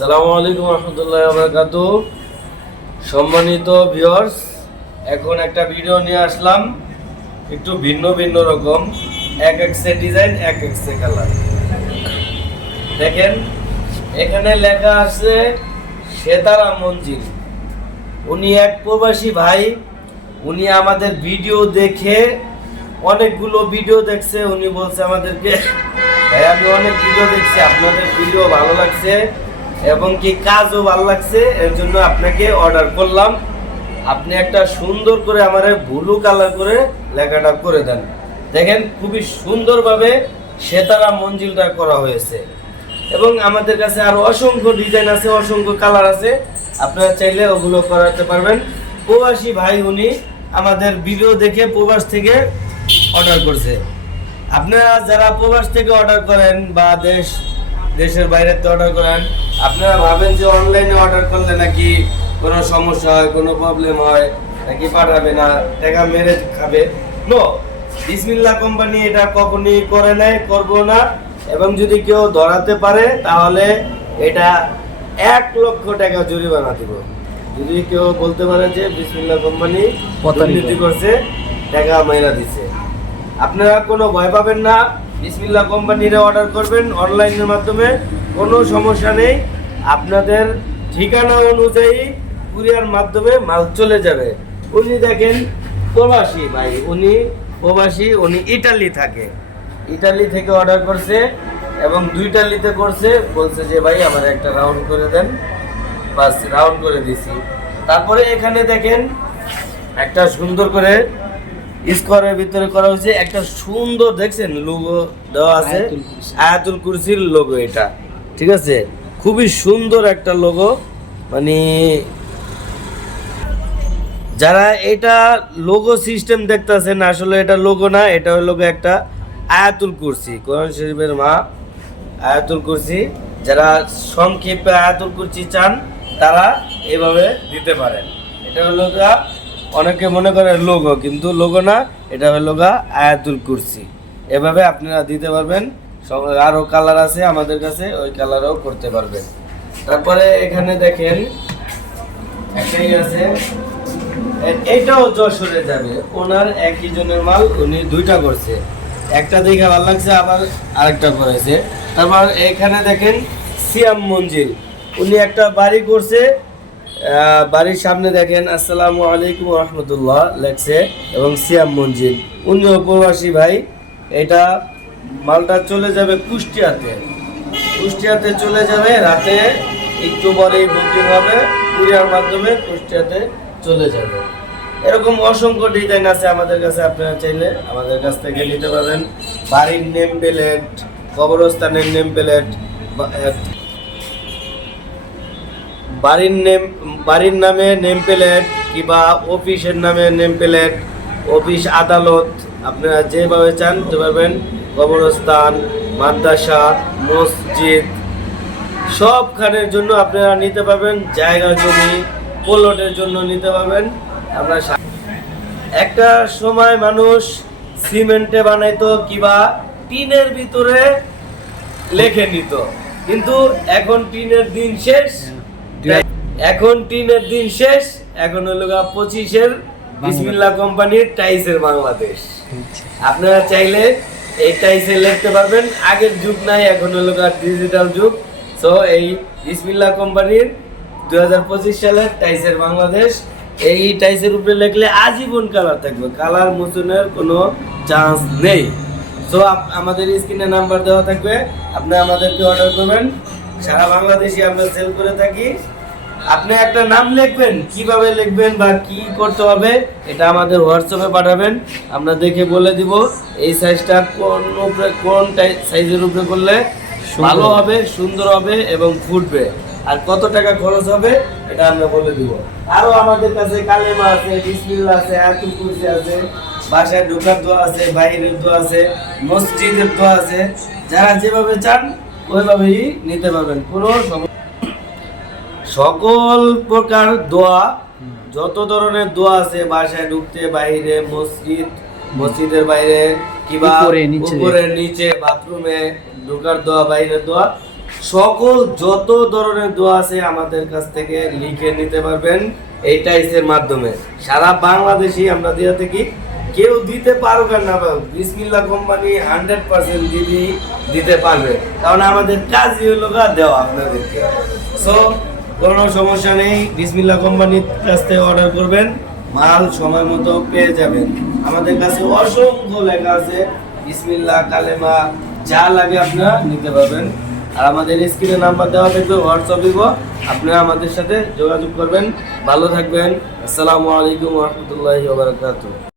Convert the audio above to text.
আসসালামু আলাইকুম রহমতুল্লাহি ওয়া বারাকাতুহু। সম্মানিত ভিউয়ার্স, এখন একটা ভিডিও নিয়ে আসলাম একটু ভিন্ন ভিন্ন রকম, এক এক সে ডিজাইন, এক এক সে কালার। দেখেন এখানে লেখা আছে সেতারা মঞ্জিল। উনি এক প্রবাসী ভাই, উনি আমাদের ভিডিও দেখে অনেকগুলো ভিডিও দেখছে। উনি বলছে আমাদেরকে, ভাই আমি অনেক ভিডিও দেখছি, আপনাদের ভিডিও ভালো লাগছে এবং কি কাজও ভালো লাগছে, এর জন্য আপনাকে অর্ডার করলাম। আপনি একটা সুন্দর করে আমার ব্লু কালার করে লেখাটা করে দেন। দেখেন খুবই সুন্দরভাবে সেতারা মঞ্জিলটা করা হয়েছে এবং আমাদের কাছে আরো অসংখ্য ডিজাইন আছে, অসংখ্য কালার আছে, আপনারা চাইলে ওগুলো করাতে পারবেন। প্রবাসী ভাই উনি আমাদের ভিডিও দেখে প্রবাস থেকে অর্ডার করছে। আপনারা যারা প্রবাস থেকে অর্ডার করেন বা দেশের বাইরে অর্ডার করেন, আপনারা ভাবেন যে অনলাইনে অর্ডার করলে নাকি কোনো সমস্যা হয়, কোনো প্রবলেম হয়, নাকি পাঠাবে না, টাকা মেরে খাবে। নো, বিসমিল্লাহ কোম্পানি এটা কখনই করে নাই, করবো না। এবং যদি কেউ ধরাতে পারে তাহলে এটা 1 লক্ষ টাকা জরিমানা দিব। যদি কেউ বলতে পারে যে বিসমিল্লাহ কোম্পানি দুর্নীতি করছে, টাকা মাইরা দিচ্ছে, আপনারা কোনো ভয় পাবেন না। বিসমিল্লাহ কোম্পানির অর্ডার করবেন অনলাইনের মাধ্যমে, কোনো সমস্যা নেই। আপনাদের ঠিকানা অনুযায়ী কুরিয়ার মাধ্যমে মাল চলে যাবে। উনি দেখেন প্রবাসী ভাই, উনি প্রবাসী, উনি ইটালি থাকে, ইটালি থেকে অর্ডার করছে এবং 2টা লিতে করছে। বলছে যে ভাই আমার একটা রাউন্ড করে দেন, বাস রাউন্ড করে দিছি। তারপরে এখানে দেখেন একটা সুন্দর করে স্কোয়ারের ভিতরে করা হয়েছে, একটা সুন্দর দেখছেন লোগো দেওয়া আছে, আয়াতুল কুরসির লোগো এটা, ঠিক আছে? খুবই সুন্দর একটা লোগো। মানে যারা এটা লোগো সিস্টেম দেখতেছেন, আসলে এটা লোগো না, এটা হলো একটা আয়াতুল কুরসি, কোরআন শরীফের মা আয়াতুল কুরসি। যারা সংক্ষেপে আয়াতুল কুরসি চান তারা এভাবে দিতে পারেন। এটা হলো অনেকে মনে করে লোগো, কিন্তু লোগো না, এটা হলো আয়াতুল কুরসি। এভাবে আপনারা দিতে পারবেন। আরও কালার আছে আমাদের কাছে, ওই কালারও করতে পারবেন। তারপরে এখানে দেখেন একটাই আছে, এটাও যশোরে যাবে, ওনার একই জনের মাল, উনি 2টা করছে, একটা দেখে ভালো লাগছে, আবার আরেকটা করেছে। তারপর এখানে দেখেন সিয়াম মঞ্জিল, উনি একটা বাড়ি করছে, বাড়ির সামনে দেখেন আসসালামু আলাইকুম রহমতুল্লাহ লেখছে এবং সিয়াম মঞ্জিল। উনিও প্রবাসী ভাই। এটা মালটা চলে যাবে কুষ্টিয়াতে, কুষ্টিয়াতে চলে যাবে, রাতে একটু পরেই বুকিং হবে, কুরিয়ার মাধ্যমে কুষ্টিয়াতে চলে যাবে। এরকম অসংখ্য ডিজাইন আছে আমাদের কাছে, আপনারা চাইলে আমাদের কাছ থেকে নিতে পারবেন। বাড়ির নেম প্লেট, কবরস্থানের নেম প্লেট, বাড়ির নামে নেম প্লেট কিংবা অফিসের নামে নেম প্লেট, অফিস আদালত, আপনারা যেভাবে চান নিতে পারবেন। কবরস্থান, মাদ্রাসা, মসজিদ, সবখানের জন্য আপনারা নিতে পারবেন। জায়গা জমি প্লটের জন্য নিতে পারবেন। আমরা একটা সময় মানুষ সিমেন্টে বানাইতো কিংবা টিনের ভিতরে লেখে নিত, কিন্তু এখন টিনের দিন শেষ, এখন টিনের দিন শেষ, এখন হলো 25-এর বিসমিল্লাহ কোম্পানির টাইসের বাংলাদেশ। আপনারা চাইলে এই টাইসে লিখতে পারবেন। আগের যুগ নাই, এখন হলো ডিজিটাল যুগ। সো এই বিসমিল্লাহ কোম্পানির 2025 সালের টাইসের বাংলাদেশ, এই টাইসের উপরে লিখলে আজীবন কালার থাকবে, কালার মোচনের কোনো চান্স নেই। সো আমাদের স্ক্রিনে নাম্বার দেওয়া থাকবে, আপনি আমাদেরকে অর্ডার করবেন। সারা বাংলাদেশে আমরা সেল করে থাকি। আপনি একটা নাম লিখবেন, কিভাবে লিখবেন বা কি করতে হবে এটা আমাদের হোয়াটসঅ্যাপে পাঠাবেন, আমরা দেখে বলে দিব এই সাইজটা কোন সাইজের উপরে করলে ভালো হবে, সুন্দর হবে এবং ফুটবে, আর কত টাকা খরচ হবে এটা আমরা বলে দিব। আরো আমাদের কাছে কালেমা আছে, বিসমিল্লাহ আছে, আয়াতুল কুরসি আছে, বাসায় ঢোকার দোয়া আছে, বাইরের দোয়া আছে, মসজিদের দোয়া আছে। যারা যেভাবে চান ওইভাবেই নিতে পারবেন, কোনো সকল প্রকার দোয়া, যত ধরনের দোয়া আছে, বাসায় ঢুকতে, বাইরে, মসজিদের বাইরে কিংবা উপরে নিচে, বাথরুমে ঢোকার দোয়া, বাইরের দোয়া, সকল যত ধরনের দোয়া আছে আমাদের কাছ থেকে লিখে নিতে পারবেন এই টাইসের মাধ্যমে। সারা বাংলাদেশই আমরা দিয়ে থাকি, কেউ দিতে পারবে না, বিসমিল্লাহ কোম্পানি 100% দিতে পারবে, কারণ আমাদের কাজই হলো দেওয়া আপনাদেরকে। সো কোনো সমস্যা নেই, বিসমিল্লাহ কোম্পানির কাছ থেকে অর্ডার করবেন, মাল সময় মতো পেয়ে যাবেন। আমাদের কাছে অসংখ্য লেখা আছে, বিসমিল্লাহ কালেমা যা লাগে আপনারা নিতে পারবেন। আর আমাদের স্ক্রিনে নাম্বার দেওয়া থাকবে, হোয়াটসঅ্যাপ দিব, আপনারা আমাদের সাথে যোগাযোগ করবেন। ভালো থাকবেন। আসসালামু আলাইকুম ওয়া রাহমাতুল্লাহি ওয়া বারাকাতুহু।